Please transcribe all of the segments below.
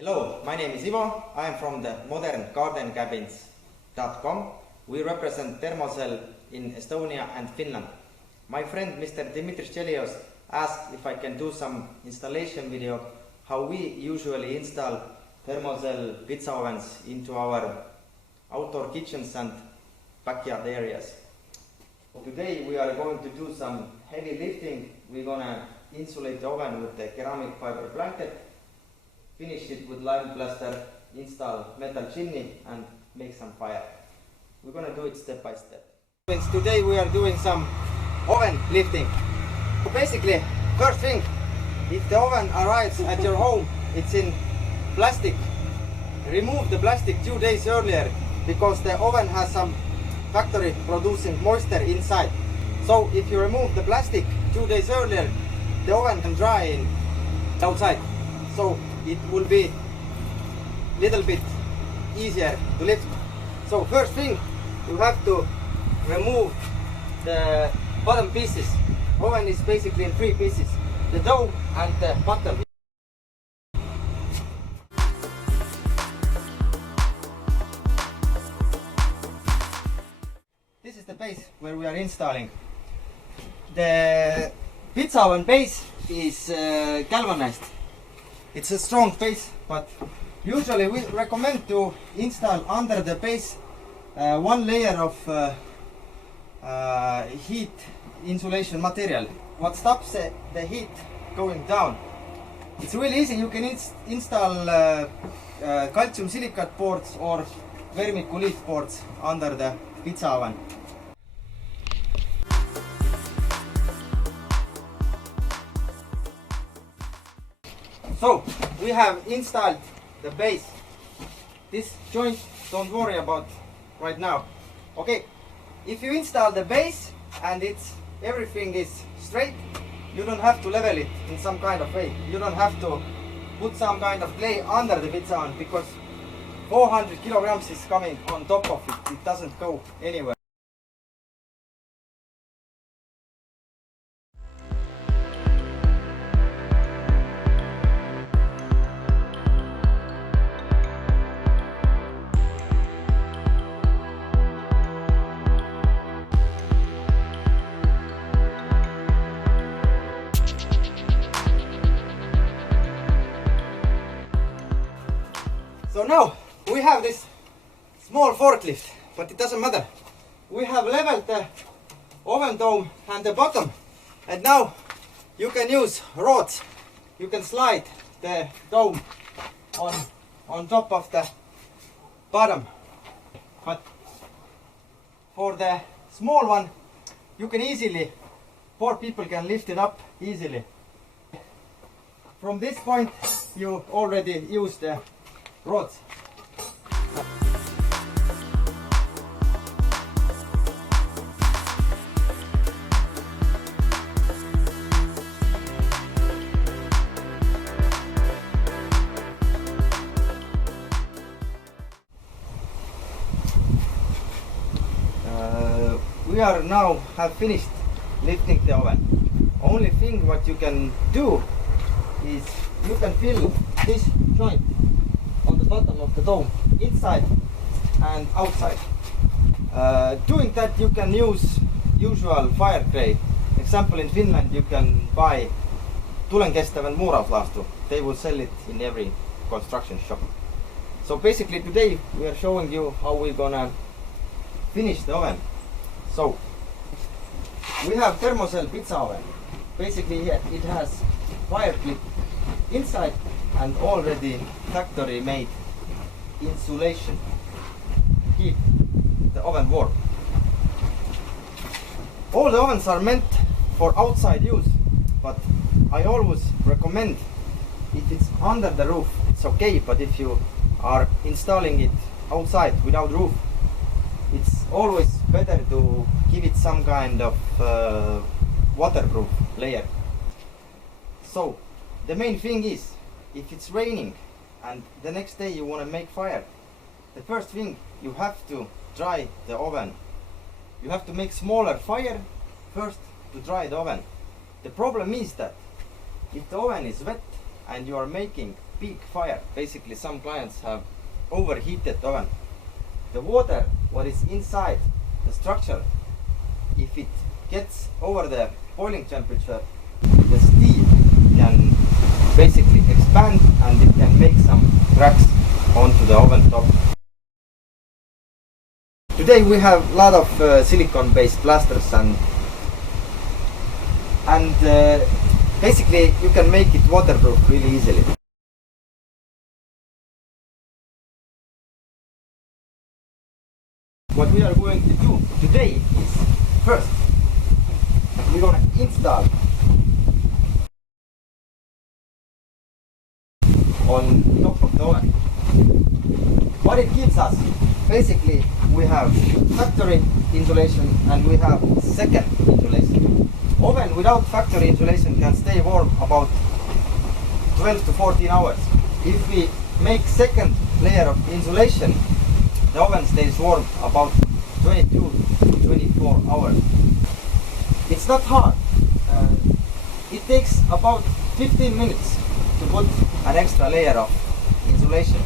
Hello, my name is Ivo. I am from the moderngardencabins.com. We represent Thermozel in Estonia and Finland. My friend Mr. Dimitris Chelios asked if I can do some installation video how we usually install Thermozel pizza ovens into our outdoor kitchens and backyard areas. Today we are going to do some heavy lifting. We're gonna insulate the oven with the ceramic fiber blanket, finish it with lime plaster, install metal chimney and make some fire. We're gonna do it step by step. Today we are doing some oven lifting. So basically, first thing, if the oven arrives at your home, it's in plastic. Remove the plastic 2 days earlier because the oven has some factory producing moisture inside. So if you remove the plastic 2 days earlier, the oven can dry outside. So it will be a little bit easier to lift. So first thing, you have to remove the bottom pieces. Oven is basically in 3 pieces, the dome and the bottom. This is the base where we are installing. The pizza oven base is galvanized. It's a strong base, but usually we recommend to install under the base one layer of heat insulation material. What stops the heat going down? It's really easy. You can install calcium silicate boards or vermiculite boards under the pizza oven. So we have installed the base. This joint, don't worry about right now. Okay, if you install the base and everything is straight, you don't have to level it in some kind of way. You don't have to put some kind of clay under the pizza oven because 400 kilograms is coming on top of it. It doesn't go anywhere. So now we have this small forklift, but it doesn't matter. We have leveled the oven dome and the bottom, and now you can use rods. You can slide the dome on top of the bottom. But for the small one, you can easily, 4 people can lift it up easily. From this point, you already use the rods. We are now have finished lifting the oven. Only thing what you can do is you can fill this joint on the bottom of the dome, inside and outside. Doing that, you can use usual fire clay. Example, in Finland you can buy tulenkestävän muurauslaastu. They will sell it in every construction shop. So basically today we are showing you how we're gonna finish the oven. So we have Thermozel pizza oven. Basically it has fire clip inside and already factory made insulation to keep the oven warm. All the ovens are meant for outside use, but I always recommend if it's under the roof it's okay, but if you are installing it outside without roof, it's always better to give it some kind of waterproof layer. So the main thing is, if it's raining and the next day you want to make fire, the first thing you have to dry the oven. You have to make smaller fire first to dry the oven. The problem is that if the oven is wet and you are making big fire. Basically some clients have overheated oven. The water what is inside the structure, if it gets over the boiling temperature, the steam can basically expand and it can make some cracks onto the oven top. Today we have a lot of silicone based plasters and basically you can make it waterproof really easily. What we are going to do today is, first we're going to install on top of the oven. What it gives us, basically we have factory insulation and we have second insulation. Oven without factory insulation can stay warm about 12 to 14 hours. If we make second layer of insulation, the oven stays warm about 22 to 24 hours. It's not hard. It takes about 15 minutes to put an extra layer of insulation.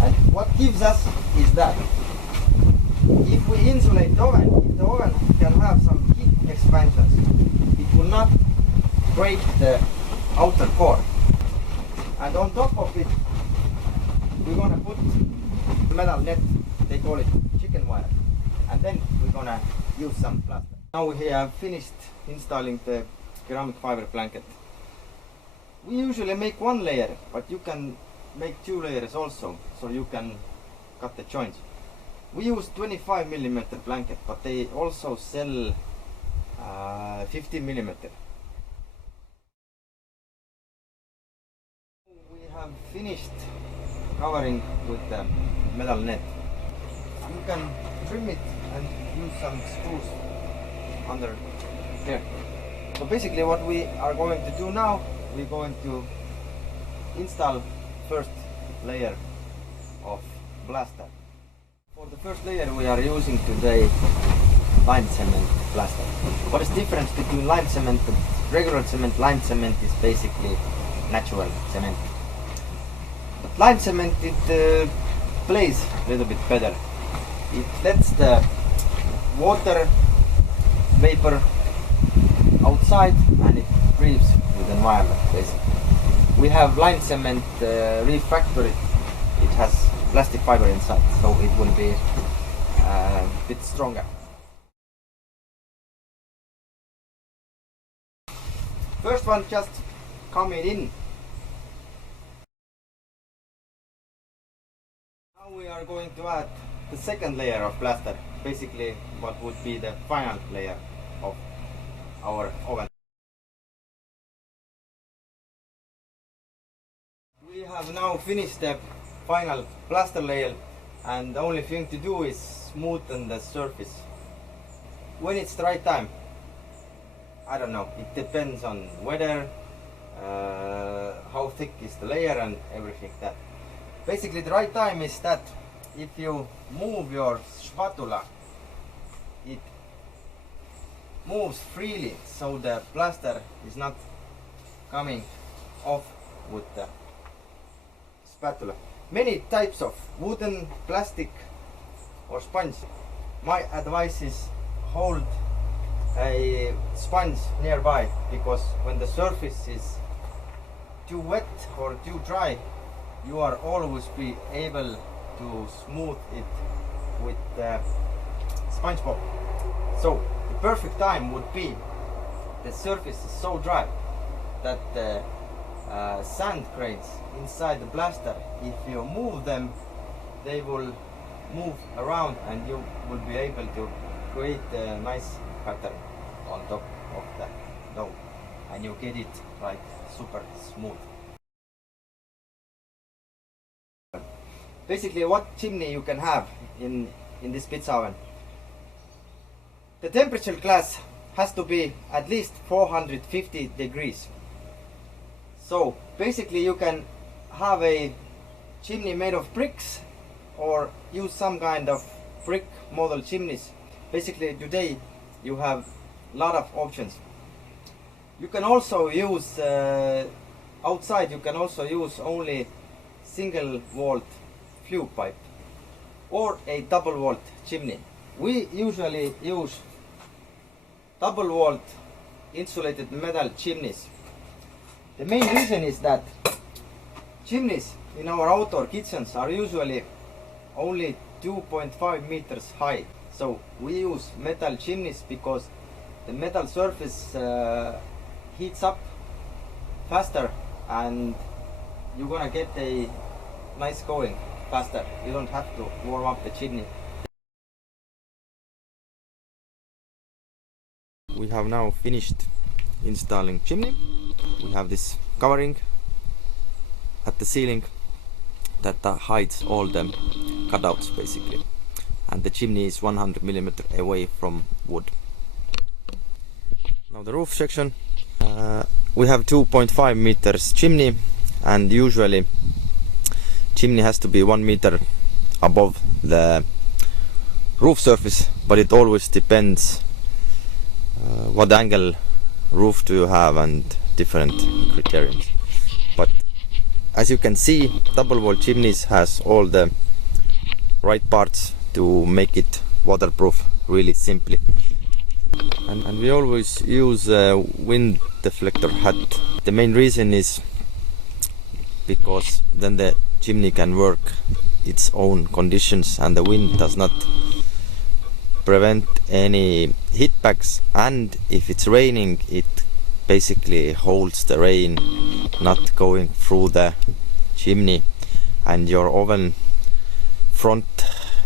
And what gives us is that if we insulate the oven, if the oven can have some heat expansions, it will not break the outer core. And on top of it, we're going to put metal net, they call it chicken wire, and then we're going to use some plaster. Now we have finished installing the ceramic fiber blanket. We usually make one layer, but you can make two layers also, so you can cut the joints. We use 25mm blanket, but they also sell 15mm. We have finished covering with the metal net. You can trim it and use some screws under here. So basically what we are going to do now, we're going to install first layer of plaster. For the first layer we are using today lime cement plaster. What is the difference between lime cement and regular cement? Lime cement is basically natural cement. But lime cement, it plays a little bit better. It lets the water vapor outside and it breathes with the environment basically. We have lime cement refractory. It has plastic fiber inside, so it will be a bit stronger. First one just coming in. Now we are going to add the second layer of plaster, basically what would be the final layer of our oven. We have now finished the final plaster layer and the only thing to do is smoothen the surface. When it's the right time, I don't know, it depends on weather, how thick is the layer and everything that. Basically the right time is that if you move your spatula, it moves freely, so the plaster is not coming off with the spatula. Many types of wooden, plastic or sponge. My advice is hold a sponge nearby, because when the surface is too wet or too dry, you are always be able to smooth it with the sponge bob. So the perfect time would be the surface is so dry that the sand grains inside the plaster, if you move them, they will move around and you will be able to create a nice pattern on top of the dough, and you get it like super smooth. Basically what chimney you can have in this pizza oven. The temperature glass has to be at least 450 degrees. So basically you can have a chimney made of bricks or use some kind of brick model chimneys. Basically today you have a lot of options. You can also use outside, you can also use only single walled flue pipe or a double walled chimney. We usually use double walled insulated metal chimneys. The main reason is that chimneys in our outdoor kitchens are usually only 2.5 meters high. So we use metal chimneys because the metal surface heats up faster and you're gonna get a nice going faster. You don't have to warm up the chimney. We have now finished installing chimney. We have this covering at the ceiling that hides all the cutouts basically, and the chimney is 100 millimeter away from wood. Now the roof section, we have 2.5 meters chimney, and usually chimney has to be 1 meter above the roof surface, but it always depends what angle roof do you have and different criteria. But as you can see, double wall chimneys has all the right parts to make it waterproof really simply. And we always use a wind deflector hat. The main reason is because then the chimney can work its own conditions and the wind does not prevent any heat packs, and if it's raining it basically holds the rain not going through the chimney, and your oven front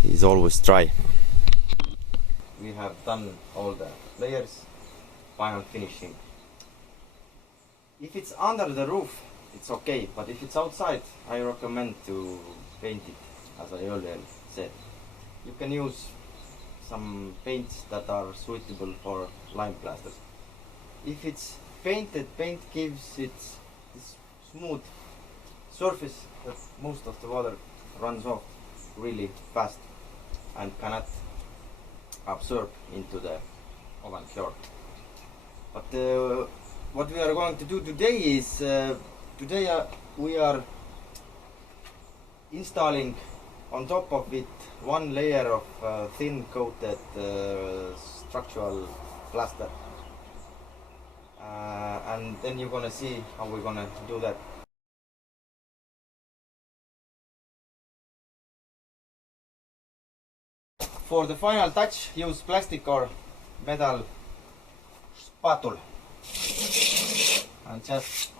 is always dry. We have done all the layers, final finishing. If it's under the roof it's okay, but if it's outside I recommend to paint it, as I earlier said. You can use some paints that are suitable for lime plasters. If it's painted, paint gives it this smooth surface that most of the water runs off really fast and cannot absorb into the oven floor. But what we are going to do today is we are installing on top of it one layer of thin coated structural plaster, and then you're gonna see how we're gonna do that. For the final touch, use plastic or metal spatula and just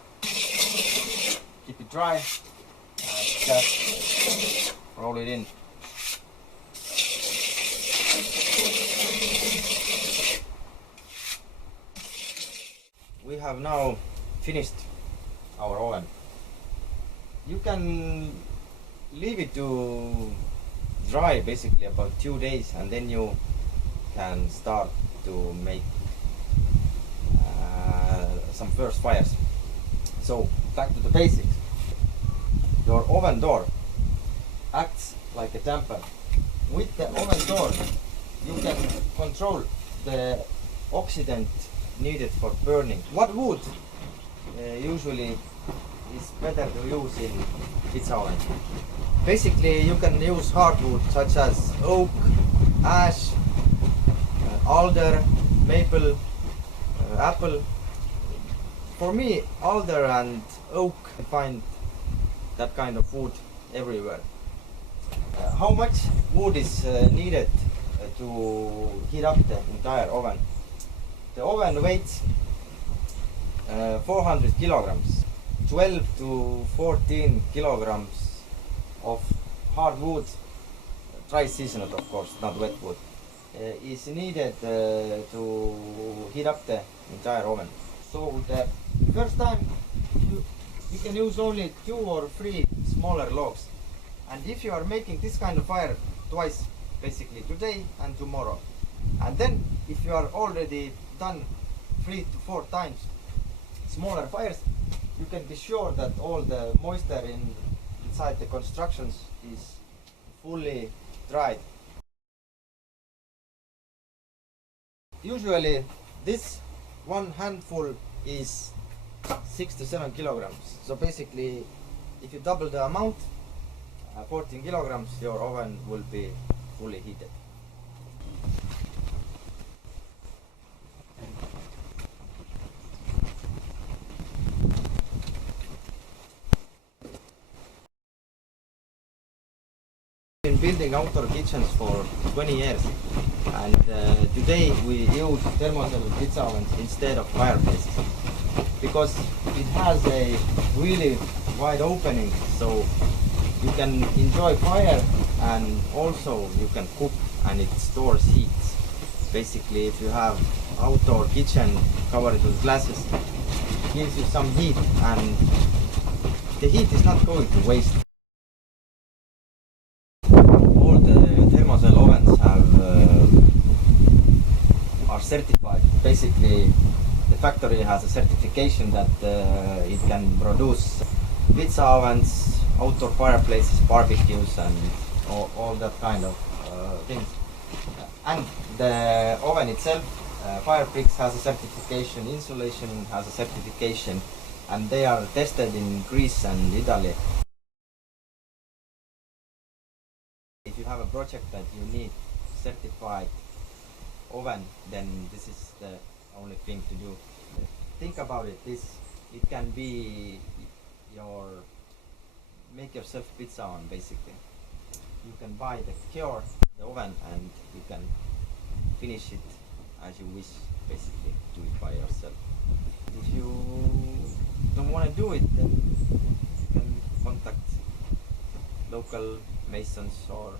keep it dry and just roll it in. We have now finished our oven. You can leave it to dry basically about 2 days, and then you can start to make some first fires. So back to the basics. Your oven door acts like a damper. With the oven door you can control the oxidant needed for burning. What wood usually is better to use in pizza oven? Basically you can use hardwood such as oak, ash, alder, maple, apple. For me, alder and oak, I find that kind of wood everywhere. How much wood is needed to heat up the entire oven? The oven weighs 400 kilograms. 12 to 14 kilograms of hard wood, dry seasoned of course, not wet wood, is needed to heat up the entire oven. So the first time you can use only 2 or 3 smaller logs, and if you are making this kind of fire twice, basically today and tomorrow, and then if you are already done 3 to 4 times smaller fires, you can be sure that all the moisture inside the constructions is fully dried. Usually this one handful is 6 to 7 kilograms. So basically If you double the amount, 14 kilograms, your oven will be fully heated. Been building outdoor kitchens for 20 years, and today we use Thermozel pizza ovens instead of fireplaces because it has a really wide opening, so you can enjoy fire and also you can cook, and it stores heat. Basically, if you have outdoor kitchen covered with glasses, it gives you some heat, and the heat is not going to waste. All the Thermozel ovens are certified. Basically, the factory has a certification that it can produce pizza ovens, outdoor fireplaces, barbecues, and all that kind of things. And the oven itself, Firebricks has a certification, insulation has a certification, and they are tested in Greece and Italy. If you have a project that you need certified oven, then this is the only thing to do. Think about it. It can be make yourself pizza oven basically. You can buy the oven, and you can finish it as you wish, basically. Do it by yourself. If you don't want to do it, then you can contact local masons or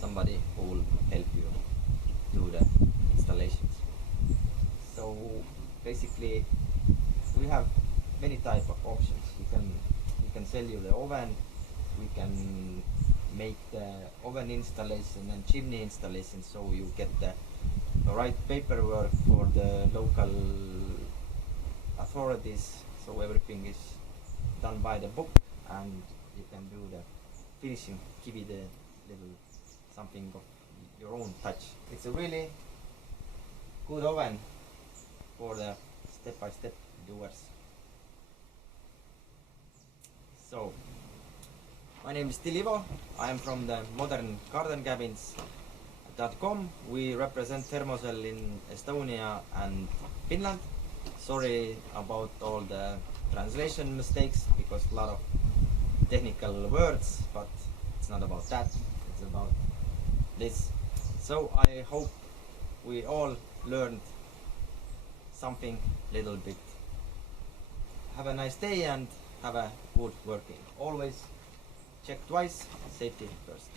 somebody who will help you do the installations. So basically we have many type of options. We can sell you the oven, we can make the oven installation and chimney installation, so you get the right paperwork for the local authorities, so everything is done by the book, and you can do the finishing, give it a little something of your own touch. It's a really good oven for the step-by-step doers. So, my name is Ivo. I am from the Modern Garden Cabins.com. We represent Thermozel in Estonia and Finland. Sorry about all the translation mistakes, because a lot of technical words, but it's not about that, it's about this. So I hope we all learned something little bit. Have a nice day and have a good working. Always check twice, safety first.